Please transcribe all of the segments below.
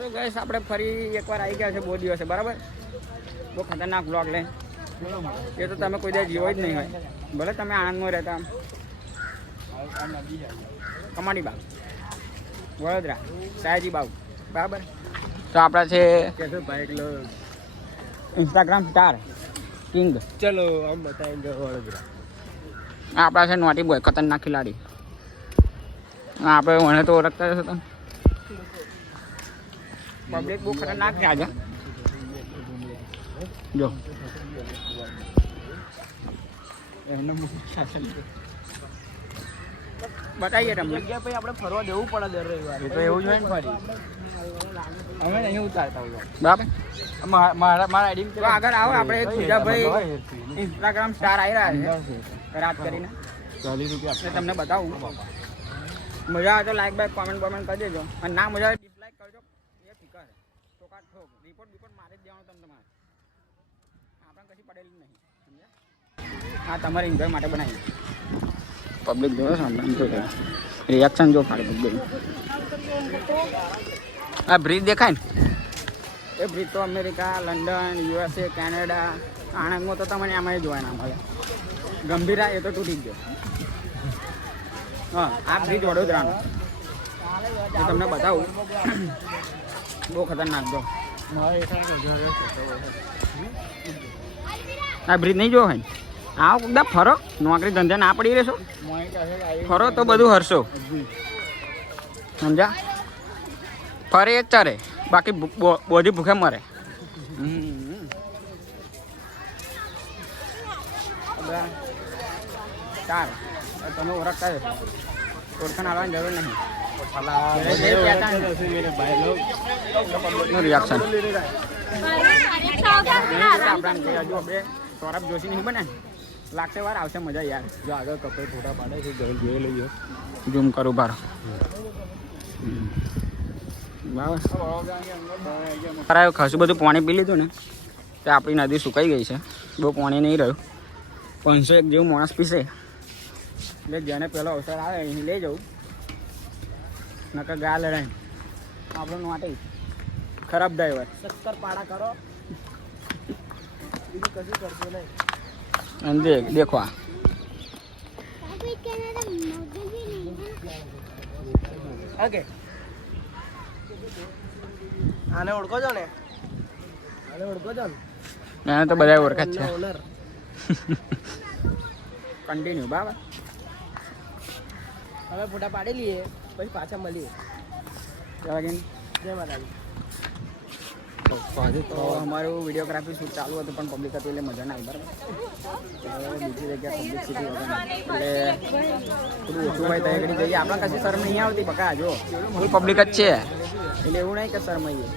તો ગાઈસ આપણે ફરી એકવાર આવી ગયા છે બહુ દિવસે બરાબર. બહુ ખતરનાક બ્લોગ લે એ તો તમે કોઈ દિવસ જીવો જ નહીં હોય. ભલે તમે આણંદમાં રહેતા કમાડી બાગ વડોદરા સયાજી બાગ બરાબર. તો આપણા છે ઇન્સ્ટાગ્રામ સ્ટાર કિંગ. ચલો આમ બતાવી વડોદરા. આપણા છે નોટી બોય ખતરનાક ખિલાડી. આપણે મને તો ઓળખતા હશો તમે. પબ્લિક બહુ ખતરનાક છે આજે જો બતાવીએ તમને જગ્યા પછી આપણે ફરવા જવું પડે દર રવિવારે. તો એવું જ હોય ને ફરી અમે નહીં ઉતારતા હોય બરાબર. મારા આઈડી તો આગળ આવો આપણે એક બીજા ભાઈ ઇન્સ્ટાગ્રામ સ્ટાર આવી રહ્યા છે રાત કરીને 40 રૂપિયા એટલે તમને બતાવું. મજા આવે તો લાઈક બાઈક કોમેન્ટ કરી દેજો અને ના મજા આવે ડિસલાઈક કરજો. એ ફિકર છે તો કાટ ઠોક રિપોર્ટ મારી જ દેવાનો તમે તમારે. આપણે કશી પડેલી નહીં સમજ્યા. હા તમારે એન્જોય માટે બનાવી. પબ્લિક જોયો છે આપણે રિએક્શન જો ખાલી પબ્લિક. આ બ્રિજ દેખાય ને એ બ્રિજ તો અમેરિકા લંડન USA કેનેડા આણંદમાં તો તમને આમાં જોવા ના મળે. ગંભીરા એ તો તૂટી ગયો. હા આ બ્રિજ વડોદરાનો એ તમને બતાવું બહુ ખતરનાક જો. આ બ્રિજ નહીં જોવો હોય આવો બધા ફરો નોકરી ધંધા ના પડી રહેશો ફરો તો બધું હરશો સમજા. ફરે એક ચારે બાકી બોધી ભૂખે મરે. ચાર તમે ઓળખતા જશો ઓળખાણ આવવાની જરૂર નહીં. રિએક્શન આપણા હજુ આપણે સૌરભ જોશી નહીં બને લાગશે વાર આવશે મજા યાર. જો આગળ કપડે ફોટા પાડે છે જોઈ લઈએ. ઝૂમ કરું બાર બરાબર. ખાસું બધું પાણી પી લીધું ને તો આપણી નદી સુકાઈ ગઈ છે. બહુ પાણી નહીં રહ્યું. 501 જેવું માણસ પીશે એટલે જેને પહેલો અવસર આવે અહીં લઈ જવું નકર ગા લડાય આપણું માટે ખરાબ ડ્રાઈવર 70 પાડા કરો બીજું કશું કરશો નહીં. અને દેખો ઓકે આને ઓળખો છો ને એને તો બધા ઓળખે જ છે. ઓનર કન્ટિન્યુ બરાબર. હવે ફોટા પાડી લઈએ પછી પાછા મળીએ. જય માતાજી. તો અમારું વિડીયોગ્રાફી શૂટ ચાલુ હતું પણ પબ્લિક હતું એટલે મજા ના આવી બરાબર. બીજી જગ્યા પબ્લિસિટી એટલે થોડું ઓછું હોય તો આગળ જઈએ. આપણે કશી શરમ નહીં આવતી બકા જો ફૂલ પબ્લિક જ છે એટલે એવું નહીં કે શરમાઈએ.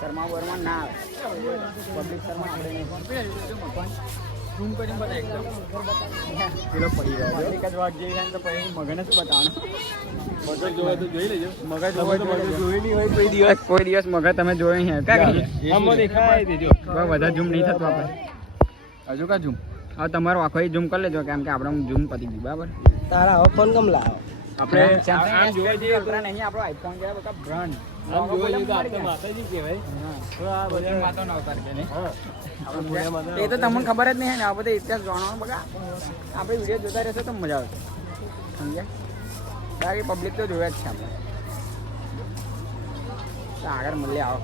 શરમા બરમા ના આવે પબ્લિક શરમા આપણે નહીં ઝૂમ કરીને બતાવી પેલો પડી ગયો પબ્લિક જ વાત જઈ જાય તો પછી મગને શું બતાવવાનું. મગજ જોવા તો જોઈ લેજો. મગજ જોવા જોઈ નહીં હોય કોઈ દિવસ મગજ તમે જોઈ નહીં આમાં દેખાય દેજો. વધારે ઝૂમ નહીં થતું આપણે હજુ કા ઝૂમ. હવે તમારો આખો ઝૂમ કરી લેજો કેમ કે આપણે ઝૂમ પતી ગયું બરાબર. તારા હવે ફોન કમ લાવો આપણે આમ જોવા જઈએ તો નહીં આપણો આઈફોન છે બધા બ્રાન્ડ આમ જોવા જઈએ તો આપણે માતાજી કહેવાય. થોડા બધા માતો ન ઉતારજે ને એ તો તમને ખબર જ નહીં ને આ બધા ઇતિહાસ જાણવાનું બગા. આપણે વિડીયો જોતા રહેશો તો મજા આવશે સમજ્યા. બાકી પબ્લિક તો જોયા જ છે આપણે. તો આગળ મળીએ આવો.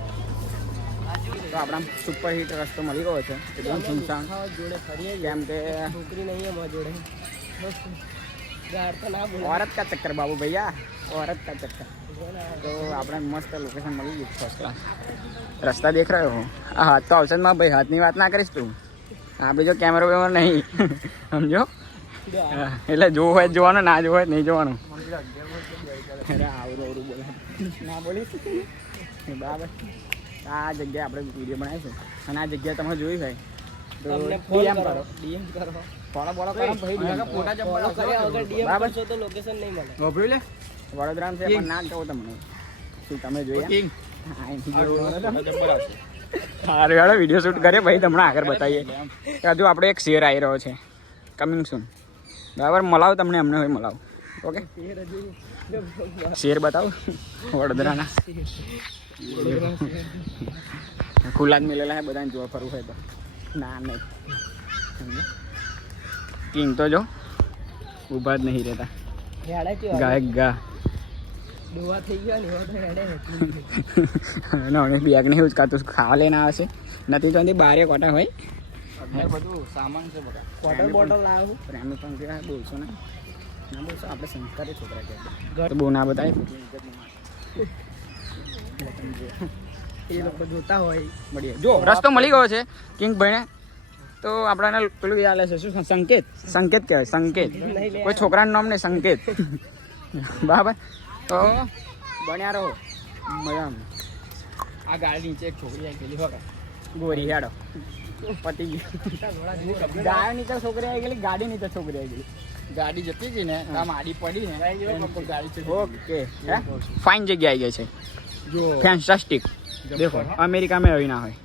તો આપણા સુપર હિટ રસ્તો મળી ગયો છે એકદમ સુનસાન જોડે ફરીએ કેમ કે છોકરી નહીં અમારા જોડે. औरत का चक्कर बाबू भैया औरत का चक्कर. तो આપણે મસ્ત લોકેશન મળી ગયું ફર્સ્ટ ક્લાસ. રસ્તા દેખ રહ્યો હો આ હાથ તો આવશે માં ભાઈ. હાથની વાત ના કરીશ તું. આ બીજો કેમેરો વેમેરો નહીં સમજો. એટલે જોવું હોય જોવાનું ના જોવું હોય નહીં જોવાનું. અરે આવરું આવરું બોલે ના બોલીશ બરાબર. આ જગ્યાએ આપણે વિડીયો બનાવીશું અને આ જગ્યાએ તમે જોઈ હોય તો ડીએમ કરો ફોલો બોલો કરો ભાઈ. ફોટા જમવાનો કર્યા વગર ડીએમ કરશો તો લોકેશન નહીં મળે. વભરી લે વડોદરામાં છે પણ ના કહું તમને શું તમે જોયા. સારું યાર વિડીયો શૂટ કરે ભાઈ તમને આગળ બતાવીએ. હજુ આપણે એક શેર આવી રહ્યો છે કમિંગ સૂન બરાબર. મળાવો તમને અમને હોય મળાવો. ઓકે શેર બતાવો વડોદરાના. ખુલ્લા જ મેલેલા હે બધાને જોવા ફરવું હોય તો ના નહીં સમજ્યા? કિંગ તો જો ઊભા જ નહીં રહેતા હેડે કેવા ગાયક ગા ડોવા થઈ ગયા ને એવા તો હેડે નોને બેગ નહીં ઉચકાતું ખાવા લઈને આવે છે નથી તો એની બારે કોટા હોય બધું સામાન છે બધા બોટલ બોટલ લાવું પ્રેમી પણ કેવા બોલશો ને ના બોલશો આપણે સંસ્કારી છોકરા કહેવાય તો બહુ ના બતાય એ લોકો જોતા હોય મળીએ જો રસ્તો મળી ગયો છે કિંગ ભાઈને તો આપણાને પેલું યાદ છે શું સંકેત સંકેત કહેવાય સંકેત કોઈ છોકરાનું નામ નહીં સંકેત બરાબર તો બન્યા રહો મજા આ ગાડી નીચે એક છોકરી આવી ગયેલી વગર ગોરી હેડો પતી ગયું ગાય નીચે છોકરી આવી ગયેલી ગાડી નીચે છોકરી આવી ગયેલી ગાડી જતી હતી ને આમ આડી પડી ને ગાડી ઓકે ફાઇન જગ્યા આવી ગઈ છે જો ફેન્ટાસ્ટિક દેખો અમેરિકામાં એવી ના હોય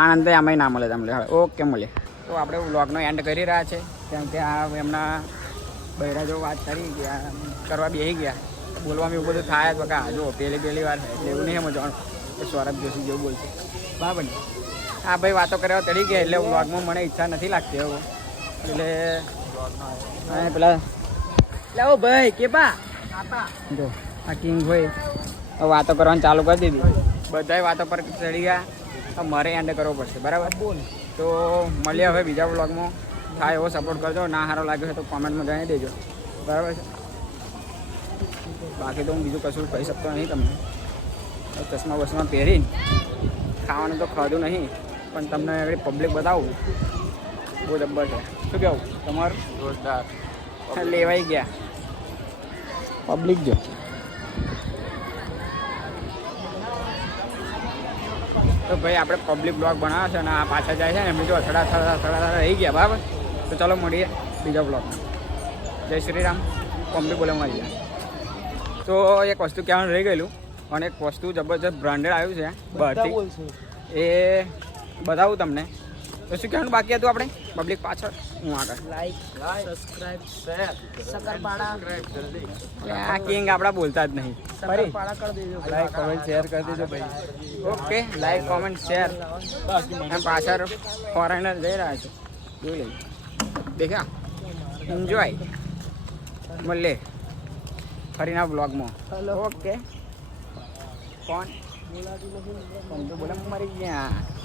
આનંદ આમાં ના મળે તમને હવે ઓકે મળે તો આપણે વ્લોગનો એન્ડ કરી રહ્યા છે કેમ કે આ એમના બૈરા જો વાત કરી ગયા કરવા બેસી ગયા બોલવામાં એવું બધું થાય જ બકા જો પહેલી વાર થાય એટલે એવું નહીં સમજવાનું કે સૌરભ જોશી જેવું બોલશે બરાબર ને આ ભાઈ વાતો કરવા ચડી ગયા એટલે વ્લોગમાં મને ઈચ્છા નથી લાગતી હવે એટલે પેલા લાવો ભાઈ કે બા જો આ કિંગ ભાઈ વાતો કરવાનું ચાલુ કરી દીધી બધાય વાતો પર ચડી ગયા મારે એન્ડ કરવો પડશે બરાબર બોલ તો મળીએ હવે બીજા વ્લોગમાં થાય એવો સપોર્ટ કરજો ના સારો લાગ્યો હોય તો કોમેન્ટમાં જણાવી દેજો બરાબર છે બાકી તો હું બીજું કશું કહી શકતો નહીં તમને ચશ્મા બસમાં પહેરીને ખાવાનું તો ખાધું નહીં પણ તમને આગળ પબ્લિક બતાવું બહુ જબ્બર છે શું કહેવું તમારું જોરદાર લેવાઈ ગયા પબ્લિક જો તો ભાઈ આપણે પબ્લિક બ્લોગ બનાવ્યો છે અને આ પાછા જાય છે ને એમ જો અથડા રહી ગયા બરાબર તો ચાલો મળીએ બીજા બ્લોગમાં જય શ્રી રામ પબ્લિક બોલે મળી ગયા તો એક વસ્તુ કહેવાનું રહી ગયેલું અને એક વસ્તુ જબરજસ્ત બ્રાન્ડેડ આવ્યું છે બહારથી એ બતાવું તમને તો શું કહેવાનું બાકી હતું આપણે પબ્લિક પાછળ હું આગળ લાઈક સબસ્ક્રાઇબ શેર સકરપાડા આ કિંગ આપણા બોલતા જ નહીં સકરપાડા કરી દેજો લાઈક કોમેન્ટ શેર કરી દેજો ભાઈ ઓકે લાઈક કોમેન્ટ શેર એમ પાછળ ફોરેનર જઈ રહ્યા છે જોઈ લઈએ દેખ્યા એન્જોય મળે ફરીના બ્લોગમાં ઓકે કોણ તો બોલે મરી ગયા